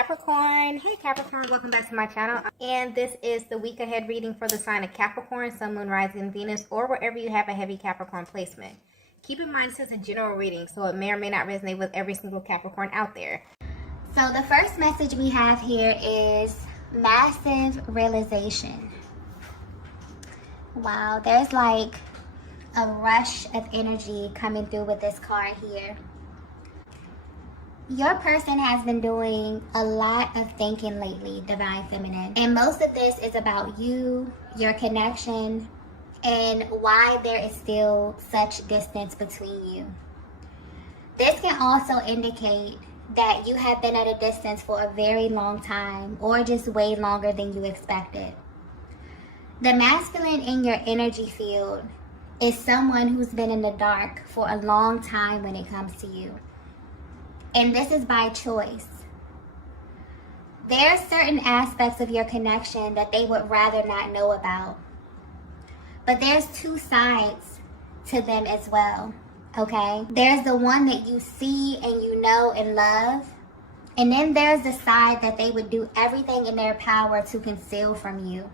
Capricorn. Hey Capricorn, welcome back to my channel. And this is the week ahead reading for the sign of Capricorn, Sun, Moon, Rising, Venus, or wherever you have a heavy Capricorn placement. Keep in mind this is a general reading, so it may or may not resonate with every single Capricorn out there. So the first message we have here is massive realization. Wow, there's like a rush of energy coming through with this card here. Your person has been doing a lot of thinking lately, Divine Feminine. And most of this is about you, your connection, and why there is still such distance between you. This can also indicate that you have been at a distance for a very long time, or just way longer than you expected. The masculine in your energy field is someone who's been in the dark for a long time when it comes to you. And this is by choice. There are certain aspects of your connection that they would rather not know about. But there's two sides to them as well, okay? There's the one that you see and you know and love. And then there's the side that they would do everything in their power to conceal from you,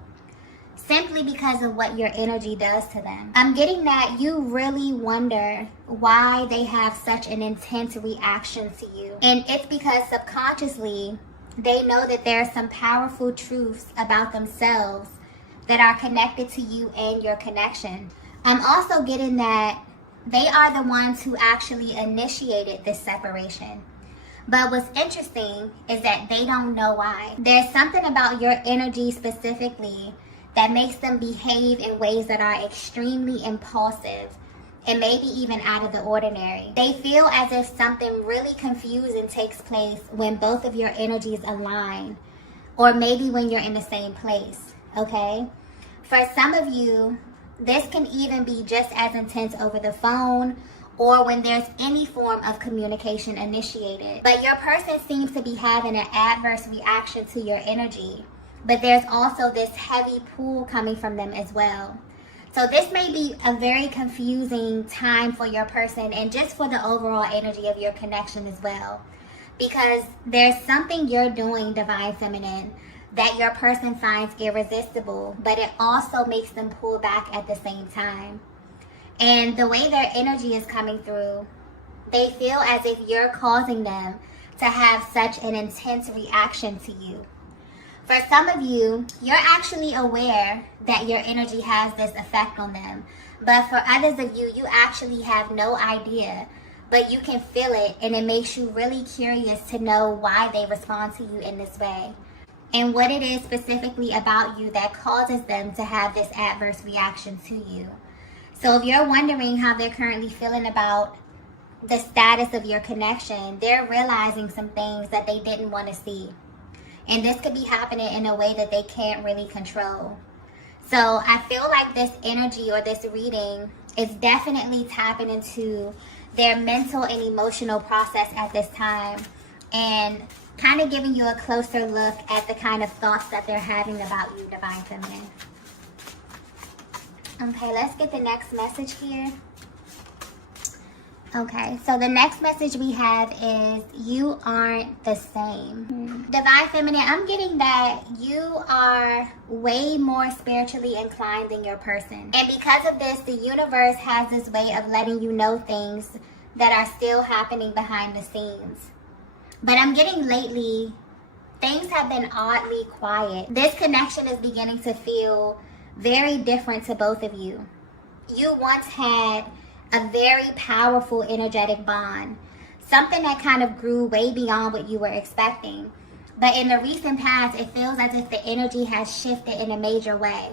simply because of what your energy does to them. I'm getting that you really wonder why they have such an intense reaction to you. And it's because subconsciously, they know that there are some powerful truths about themselves that are connected to you and your connection. I'm also getting that they are the ones who actually initiated this separation. But what's interesting is that they don't know why. There's something about your energy specifically that makes them behave in ways that are extremely impulsive and maybe even out of the ordinary. They feel as if something really confusing takes place when both of your energies align, or maybe when you're in the same place, okay? For some of you, this can even be just as intense over the phone or when there's any form of communication initiated. But your person seems to be having an adverse reaction to your energy. But there's also this heavy pull coming from them as well. So this may be a very confusing time for your person and just for the overall energy of your connection as well. Because there's something you're doing, Divine Feminine, that your person finds irresistible, but it also makes them pull back at the same time. And the way their energy is coming through, they feel as if you're causing them to have such an intense reaction to you. For some of you, you're actually aware that your energy has this effect on them. But for others of you, you actually have no idea. But you can feel it, and it makes you really curious to know why they respond to you in this way. And what it is specifically about you that causes them to have this adverse reaction to you. So if you're wondering how they're currently feeling about the status of your connection, they're realizing some things that they didn't want to see. And this could be happening in a way that they can't really control. So I feel like this energy or this reading is definitely tapping into their mental and emotional process at this time. And kind of giving you a closer look at the kind of thoughts that they're having about you, Divine Feminine. Okay, let's get the next message here. Okay, so the next message we have is you aren't the same. Divine Feminine, I'm getting that you are way more spiritually inclined than your person. And because of this, the universe has this way of letting you know things that are still happening behind the scenes. But I'm getting lately, things have been oddly quiet. This connection is beginning to feel very different to both of you. You once had a very powerful energetic bond, something that kind of grew way beyond what you were expecting. But in the recent past, it feels as if the energy has shifted in a major way.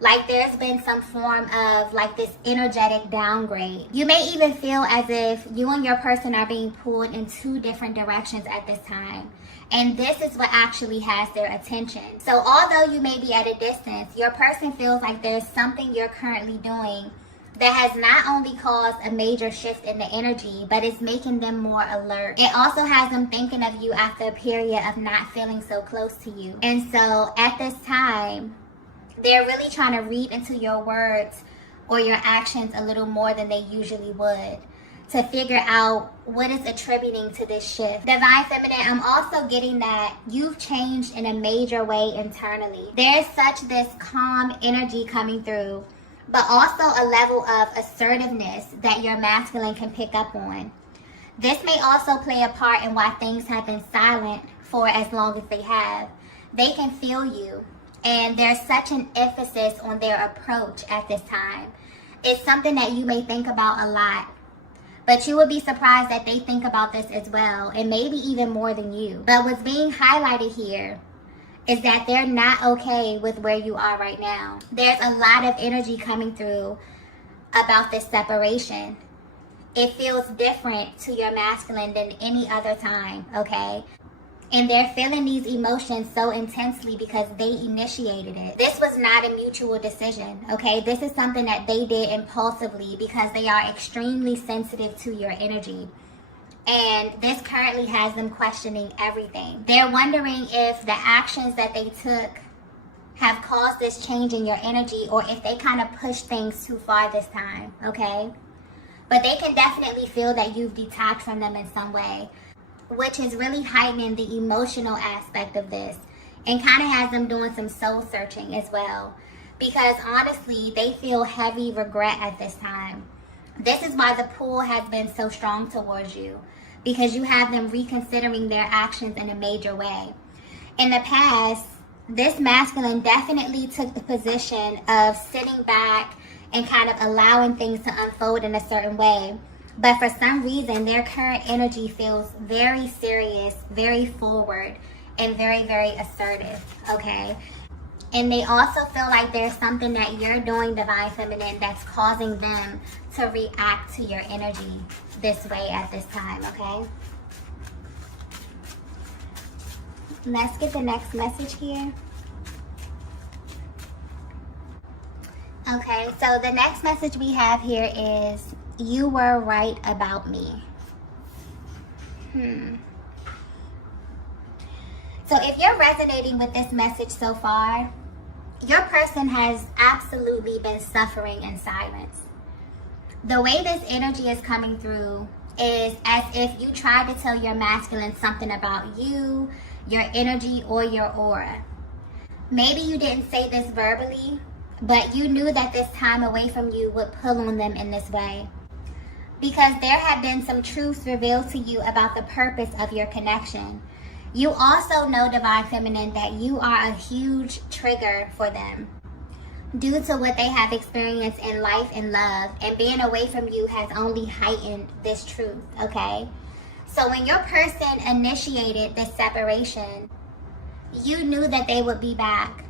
Like there's been some form of like this energetic downgrade. You may even feel as if you and your person are being pulled in two different directions at this time. And this is what actually has their attention. So although you may be at a distance, your person feels like there's something you're currently doing that has not only caused a major shift in the energy, but it's making them more alert. It also has them thinking of you after a period of not feeling so close to you. And so at this time, they're really trying to read into your words or your actions a little more than they usually would, to figure out what is attributing to this shift. Divine Feminine, I'm also getting that you've changed in a major way internally. There's such this calm energy coming through, but also a level of assertiveness that your masculine can pick up on. This may also play a part in why things have been silent for as long as they have. They can feel you, and there's such an emphasis on their approach at this time. It's something that you may think about a lot, but you would be surprised that they think about this as well, and maybe even more than you. But what's being highlighted here is that they're not okay with where you are right now. There's a lot of energy coming through about this separation. It feels different to your masculine than any other time, okay? And they're feeling these emotions so intensely because they initiated it. This was not a mutual decision, okay? This is something that they did impulsively because they are extremely sensitive to your energy. And this currently has them questioning everything. They're wondering if the actions that they took have caused this change in your energy, or if they kind of pushed things too far this time, okay? But they can definitely feel that you've detached from them in some way, which is really heightening the emotional aspect of this, and kind of has them doing some soul searching as well, because honestly they feel heavy regret at this time. This is why the pull has been so strong towards you, because you have them reconsidering their actions in a major way. In the past, this masculine definitely took the position of sitting back and kind of allowing things to unfold in a certain way. But for some reason, their current energy feels very serious, very forward, and very, very assertive, okay? And they also feel like there's something that you're doing, Divine Feminine, that's causing them to react to your energy this way at this time, okay? Let's get the next message here. Okay, so the next message we have here is, you were right about me. So if you're resonating with this message so far, your person has absolutely been suffering in silence. The way this energy is coming through is as if you tried to tell your masculine something about you, your energy, or your aura. Maybe you didn't say this verbally, but you knew that this time away from you would pull on them in this way, because there have been some truths revealed to you about the purpose of your connection. You also know, Divine Feminine, that you are a huge trigger for them due to what they have experienced in life and love, and being away from you has only heightened this truth, okay? So when your person initiated this separation, you knew that they would be back,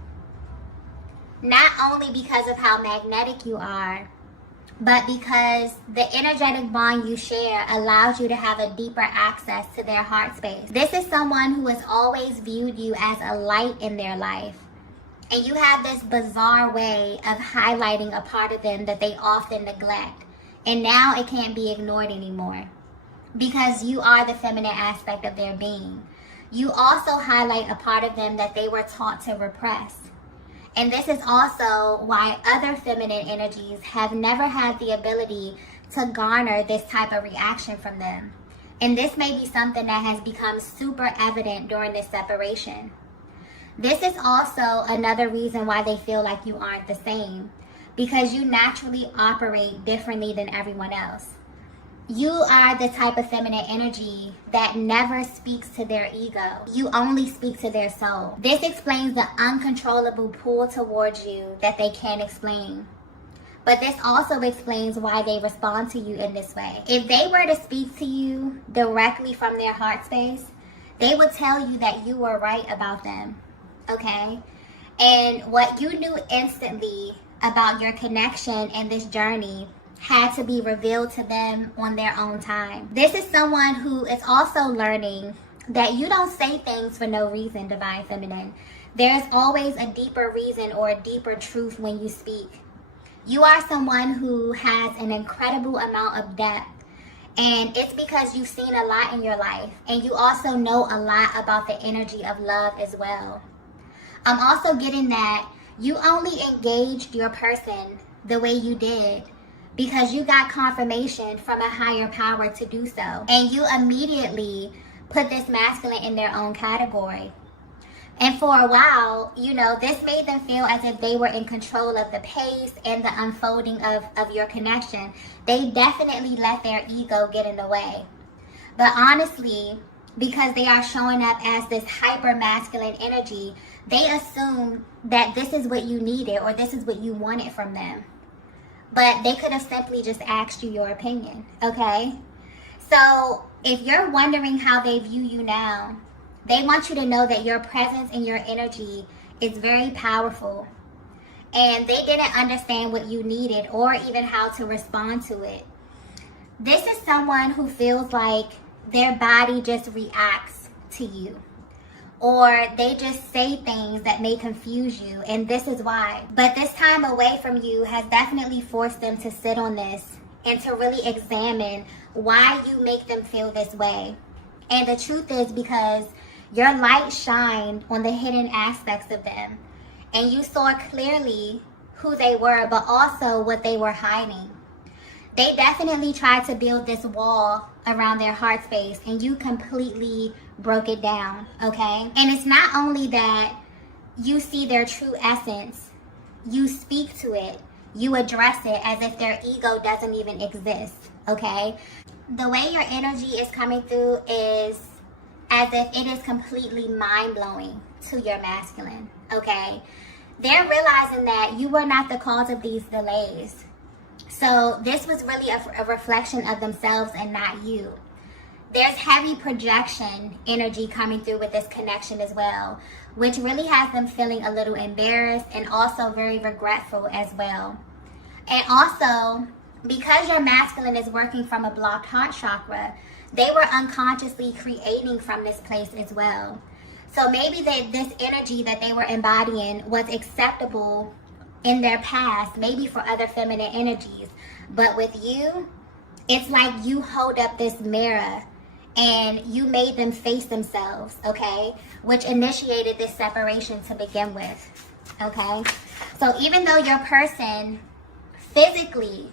not only because of how magnetic you are, but because the energetic bond you share allows you to have a deeper access to their heart space. This is someone who has always viewed you as a light in their life, and you have this bizarre way of highlighting a part of them that they often neglect, and now it can't be ignored anymore because you are the feminine aspect of their being. You also highlight a part of them that they were taught to repress. And this is also why other feminine energies have never had the ability to garner this type of reaction from them. And this may be something that has become super evident during this separation. This is also another reason why they feel like you aren't the same, because you naturally operate differently than everyone else. You are the type of feminine energy that never speaks to their ego. You only speak to their soul. This explains the uncontrollable pull towards you that they can't explain. But this also explains why they respond to you in this way. If they were to speak to you directly from their heart space, they would tell you that you were right about them, okay? And what you knew instantly about your connection and this journey had to be revealed to them on their own time. This is someone who is also learning that you don't say things for no reason, Divine Feminine. There's always a deeper reason or a deeper truth when you speak. You are someone who has an incredible amount of depth, and it's because you've seen a lot in your life, and you also know a lot about the energy of love as well. I'm also getting that you only engaged your person the way you did because you got confirmation from a higher power to do so. And you immediately put this masculine in their own category. And for a while, you know, this made them feel as if they were in control of the pace and the unfolding of your connection. They definitely let their ego get in the way. But honestly, because they are showing up as this hyper masculine energy, they assume that this is what you needed or this is what you wanted from them. But they could have simply just asked you your opinion, okay? So if you're wondering how they view you now, they want you to know that your presence and your energy is very powerful. And they didn't understand what you needed or even how to respond to it. This is someone who feels like their body just reacts to you. Or they just say things that may confuse you, and this is why. But this time away from you has definitely forced them to sit on this and to really examine why you make them feel this way. And the truth is because your light shined on the hidden aspects of them, and you saw clearly who they were, but also what they were hiding. They definitely tried to build this wall around their heart space, and you completely broke it down, okay? And it's not only that you see their true essence, you speak to it, you address it as if their ego doesn't even exist, okay? The way your energy is coming through is as if it is completely mind-blowing to your masculine, okay? They're realizing that you were not the cause of these delays. So this was really a reflection of themselves and not you. There's heavy projection energy coming through with this connection as well, which really has them feeling a little embarrassed and also very regretful as well. And also, because your masculine is working from a blocked heart chakra, they were unconsciously creating from this place as well. So maybe this energy that they were embodying was acceptable in their past, maybe for other feminine energies. But with you, it's like you hold up this mirror and you made them face themselves, okay? Which initiated this separation to begin with, okay? So even though your person physically,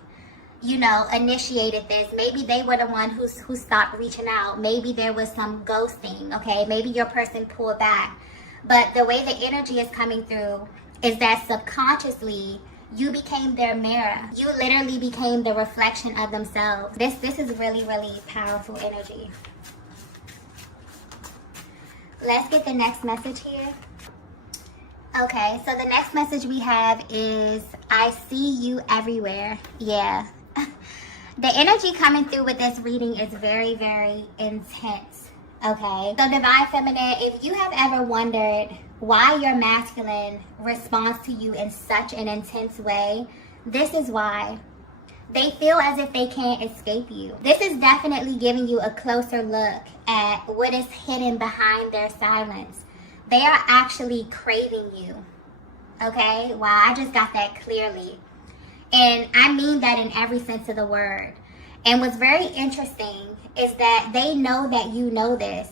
you know, initiated this, maybe they were the one who stopped reaching out. Maybe there was some ghosting, okay? Maybe your person pulled back. But the way the energy is coming through is that subconsciously, you became their mirror. You literally became the reflection of themselves. This is really, really powerful energy. Let's get the next message here. Okay, so the next message we have is, I see you everywhere. Yeah. The energy coming through with this reading is very, very intense. Okay, so Divine Feminine, if you have ever wondered why your masculine responds to you in such an intense way, this is why. They feel as if they can't escape you. This is definitely giving you a closer look at what is hidden behind their silence. They are actually craving you. Okay, wow, I just got that clearly. And I mean that in every sense of the word. And what's very interesting is that they know that you know this.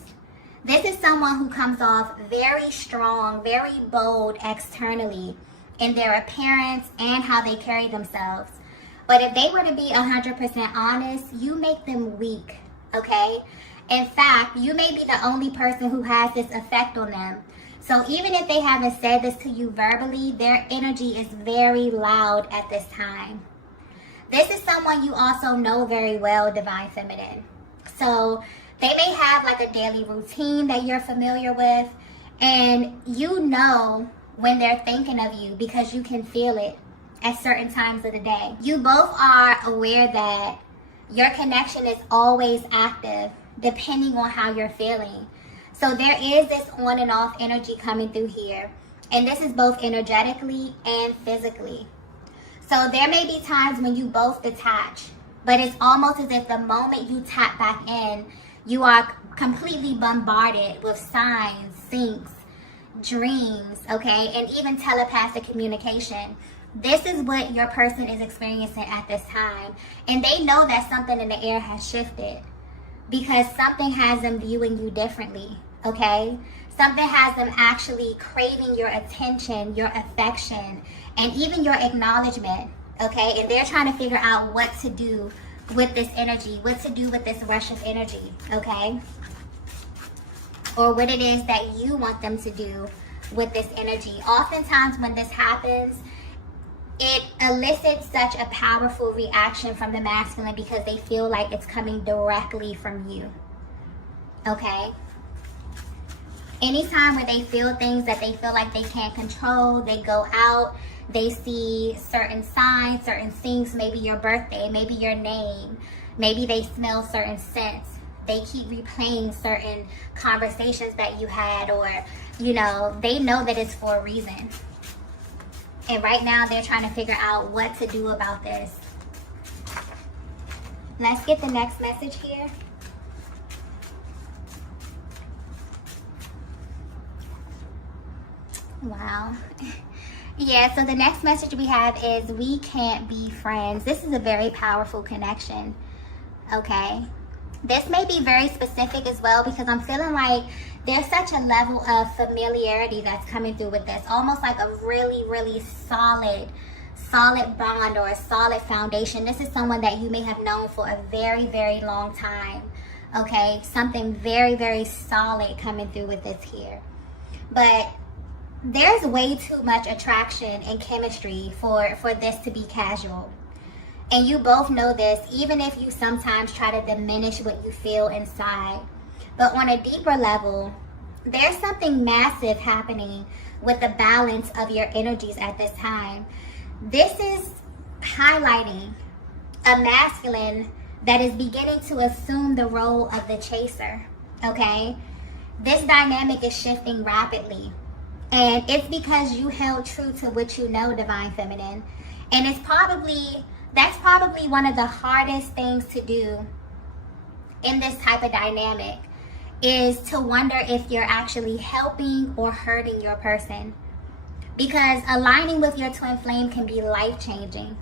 This is someone who comes off very strong, very bold externally in their appearance and how they carry themselves. But if they were to be 100% honest, you make them weak, okay? In fact, you may be the only person who has this effect on them. So even if they haven't said this to you verbally, their energy is very loud at this time. This is someone you also know very well, Divine Feminine. So they may have like a daily routine that you're familiar with, and you know when they're thinking of you because you can feel it at certain times of the day. You both are aware that your connection is always active depending on how you're feeling. So there is this on and off energy coming through here, and this is both energetically and physically. So there may be times when you both detach, but it's almost as if the moment you tap back in, you are completely bombarded with signs, syncs, dreams, okay, and even telepathic communication. This is what your person is experiencing at this time. And they know that something in the air has shifted because something has them viewing you differently, okay? Something has them actually craving your attention, your affection, and even your acknowledgement. okay? And they're trying to figure out what to do with this energy, what to do with this rush of energy, okay? Or what it is that you want them to do with this energy. Oftentimes when this happens, it elicits such a powerful reaction from the masculine because they feel like it's coming directly from you, okay? Anytime where they feel things that they feel like they can't control, they go out, they see certain signs, certain things, maybe your birthday, maybe your name, maybe they smell certain scents. They keep replaying certain conversations that you had, or, you know, they know that it's for a reason. And right now they're trying to figure out what to do about this. Let's get the next message here. Wow. Yeah, so the next message we have is we can't be friends. This is a very powerful connection, okay? This may be very specific as well because I'm feeling like there's such a level of familiarity that's coming through with this. Almost like a really, really solid bond or a solid foundation. This is someone that you may have known for a very, very long time, okay? Something very, very solid coming through with this here. But there's way too much attraction and chemistry for this to be casual. And you both know this, even if you sometimes try to diminish what you feel inside. But on a deeper level, there's something massive happening with the balance of your energies at this time. This is highlighting a masculine that is beginning to assume the role of the chaser, okay? This dynamic is shifting rapidly. And it's because you held true to what you know, Divine Feminine. And that's probably one of the hardest things to do in this type of dynamic, is to wonder if you're actually helping or hurting your person. Because aligning with your twin flame can be life-changing.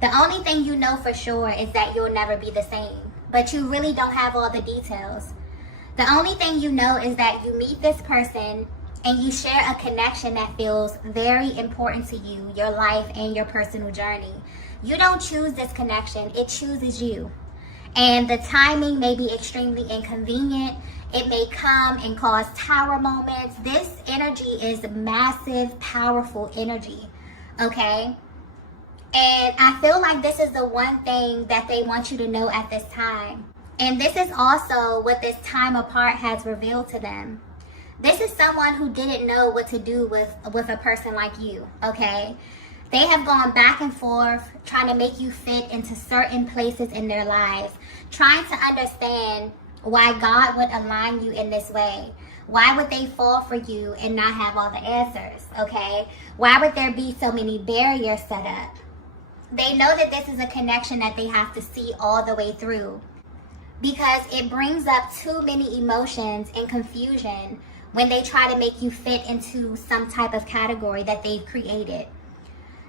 The only thing you know for sure is that you'll never be the same, but you really don't have all the details. The only thing you know is that you meet this person and you share a connection that feels very important to you, your life, and your personal journey. You don't choose this connection, it chooses you. And the timing may be extremely inconvenient. It may come and cause tower moments. This energy is massive, powerful energy, okay? And I feel like this is the one thing that they want you to know at this time. And this is also what this time apart has revealed to them. This is someone who didn't know what to do with a person like you, okay? They have gone back and forth trying to make you fit into certain places in their lives, trying to understand why God would align you in this way. Why would they fall for you and not have all the answers, okay? Why would there be so many barriers set up? They know that this is a connection that they have to see all the way through, because it brings up too many emotions and confusion when they try to make you fit into some type of category that they've created.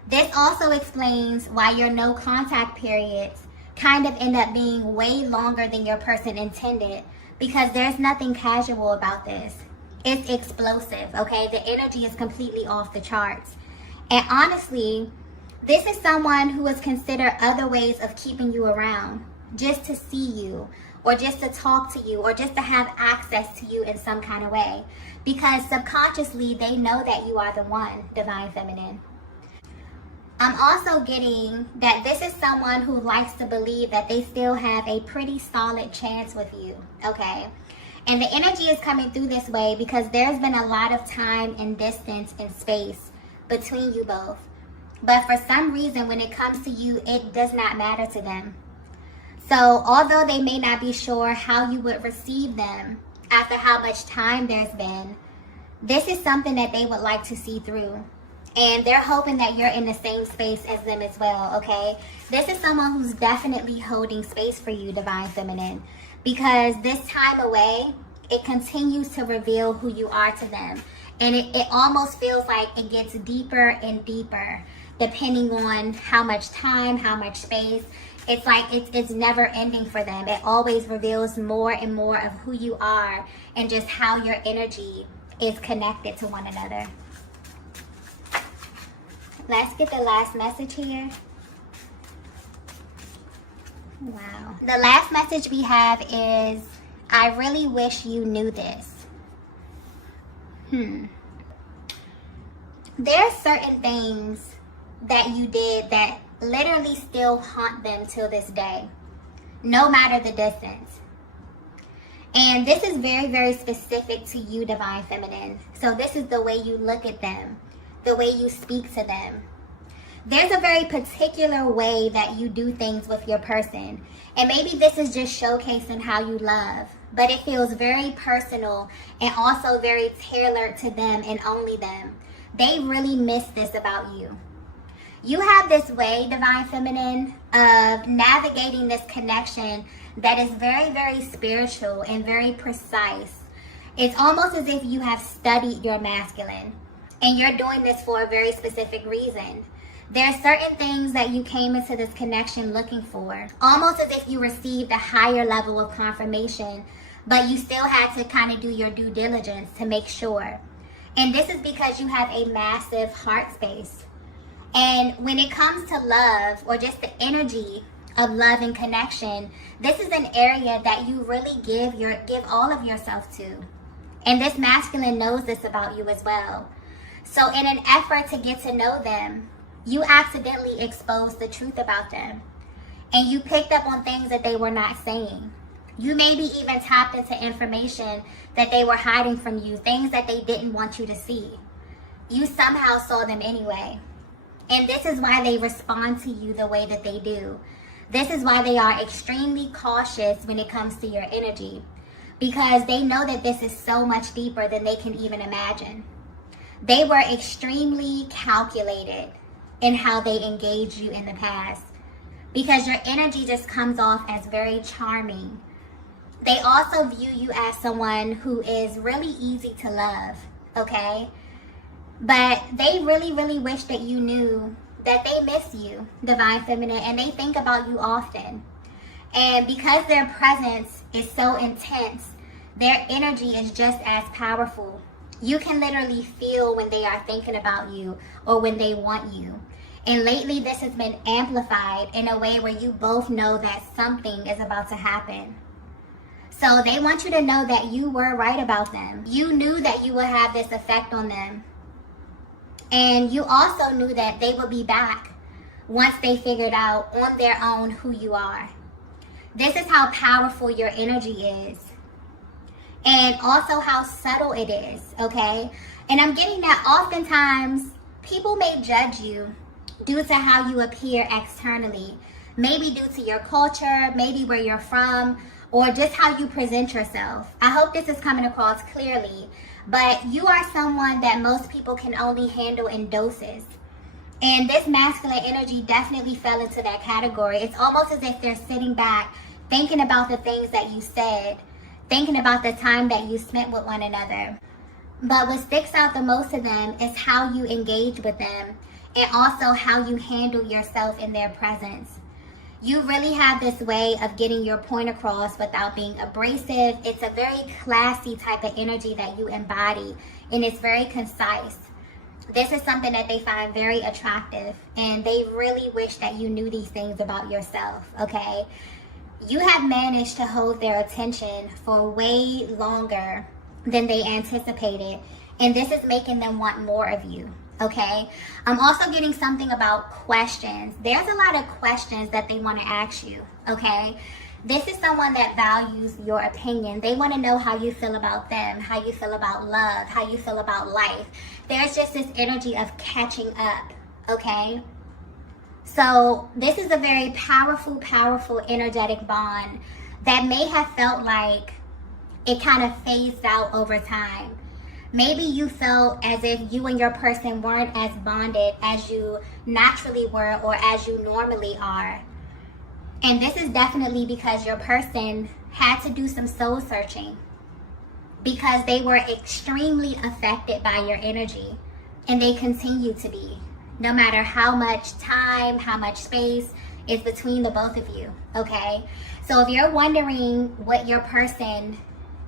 This also explains why your no contact periods kind of end up being way longer than your person intended, because there's nothing casual about this. It's explosive, okay? The energy is completely off the charts. And honestly, this is someone who has considered other ways of keeping you around, just to see you, or just to talk to you, or just to have access to you in some kind of way. Because subconsciously, they know that you are the one, Divine Feminine. I'm also getting that this is someone who likes to believe that they still have a pretty solid chance with you, okay? And the energy is coming through this way because there's been a lot of time and distance and space between you both. But for some reason, when it comes to you, it does not matter to them. So although they may not be sure how you would receive them after how much time there's been, this is something that they would like to see through. And they're hoping that you're in the same space as them as well, okay? This is someone who's definitely holding space for you, Divine Feminine. Because this time away, it continues to reveal who you are to them. And it almost feels like it gets deeper and deeper, depending on how much time, how much space. It's like it's never ending for them. It always reveals more and more of who you are and just how your energy is connected to one another. Let's get the last message here. Wow. The last message we have is, I really wish you knew this. There are certain things that you did that literally still haunt them till this day, no matter the distance. And this is very, very specific to you, Divine Feminine. So this is the way you look at them, the way you speak to them. There's a very particular way that you do things with your person. And maybe this is just showcasing how you love, but it feels very personal and also very tailored to them and only them. They really miss this about you. You have this way, Divine Feminine, of navigating this connection that is very, very spiritual and very precise. It's almost as if you have studied your masculine and you're doing this for a very specific reason. There are certain things that you came into this connection looking for, almost as if you received a higher level of confirmation, but you still had to kind of do your due diligence to make sure. And this is because you have a massive heart space. And when it comes to love, or just the energy of love and connection, this is an area that you really give all of yourself to. And this masculine knows this about you as well. So in an effort to get to know them, you accidentally exposed the truth about them. And you picked up on things that they were not saying. You maybe even tapped into information that they were hiding from you, things that they didn't want you to see. You somehow saw them anyway. And this is why they respond to you the way that they do. This is why they are extremely cautious when it comes to your energy, because they know that this is so much deeper than they can even imagine. They were extremely calculated in how they engaged you in the past, because your energy just comes off as very charming. They also view you as someone who is really easy to love, okay? But they really, really wish that you knew that they miss you, Divine Feminine, and they think about you often. And because their presence is so intense, their energy is just as powerful. You can literally feel when they are thinking about you or when they want you. And lately, this has been amplified in a way where you both know that something is about to happen. So they want you to know that you were right about them. You knew that you would have this effect on them. And you also knew that they would be back once they figured out on their own who you are. This is how powerful your energy is. And also how subtle it is, okay? And I'm getting that oftentimes people may judge you due to how you appear externally. Maybe due to your culture, maybe where you're from, or just how you present yourself. I hope this is coming across clearly. But you are someone that most people can only handle in doses. And this masculine energy definitely fell into that category. It's almost as if they're sitting back, thinking about the things that you said, thinking about the time that you spent with one another. But what sticks out the most to them is how you engage with them, and also how you handle yourself in their presence. You really have this way of getting your point across without being abrasive. It's a very classy type of energy that you embody, and it's very concise. This is something that they find very attractive, and they really wish that you knew these things about yourself, okay? You have managed to hold their attention for way longer than they anticipated, and this is making them want more of you. Okay, I'm also getting something about questions. There's a lot of questions that they want to ask you, okay? This is someone that values your opinion. They want to know how you feel about them, how you feel about love, how you feel about life. There's just this energy of catching up, okay? So this is a very powerful, powerful energetic bond that may have felt like it kind of phased out over time. Maybe you felt as if you and your person weren't as bonded as you naturally were or as you normally are. And this is definitely because your person had to do some soul searching, because they were extremely affected by your energy, and they continue to be, no matter how much time, how much space is between the both of you, okay? So if you're wondering what your person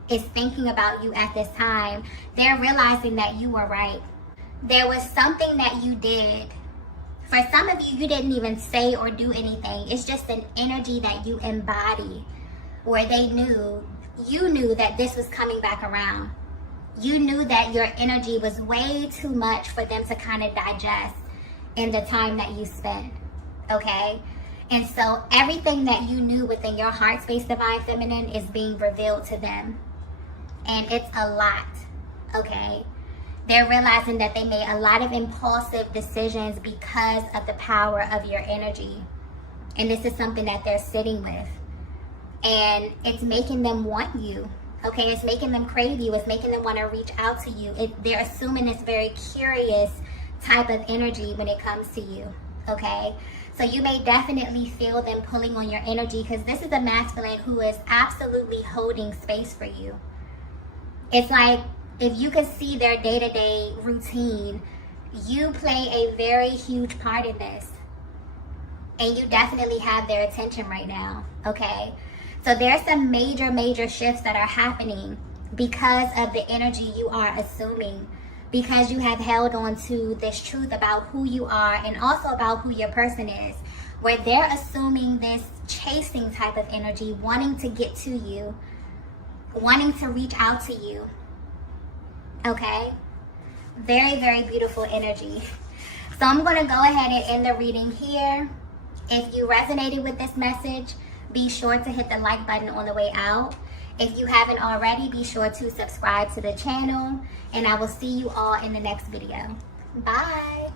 is thinking about you at this time, they're realizing that you were right. There was something that you did For some of you, you didn't even say or do anything. It's just an energy that you embody, where you knew that this was coming back around. You knew that your energy was way too much for them to kind of digest in the time that you spent, okay? And so everything that you knew within your heart space, Divine Feminine, is being revealed to them. And it's a lot, okay? They're realizing that they made a lot of impulsive decisions because of the power of your energy. And this is something that they're sitting with. And it's making them want you, okay? It's making them crave you. It's making them want to reach out to you. They're assuming this very curious type of energy when it comes to you, okay? So you may definitely feel them pulling on your energy, because this is a masculine who is absolutely holding space for you. It's like, if you could see their day-to-day routine, you play a very huge part in this. And you definitely have their attention right now, okay? So there's some major shifts that are happening because of the energy you are assuming, because you have held on to this truth about who you are and also about who your person is, where they're assuming this chasing type of energy, wanting to get to you, wanting to reach out to you. Okay, very beautiful energy. So I'm going to go ahead and end the reading here. If you resonated with this message, be sure to hit the like button on the way out. If you haven't already, be sure to subscribe to the channel, and I will see you all in the next video. Bye.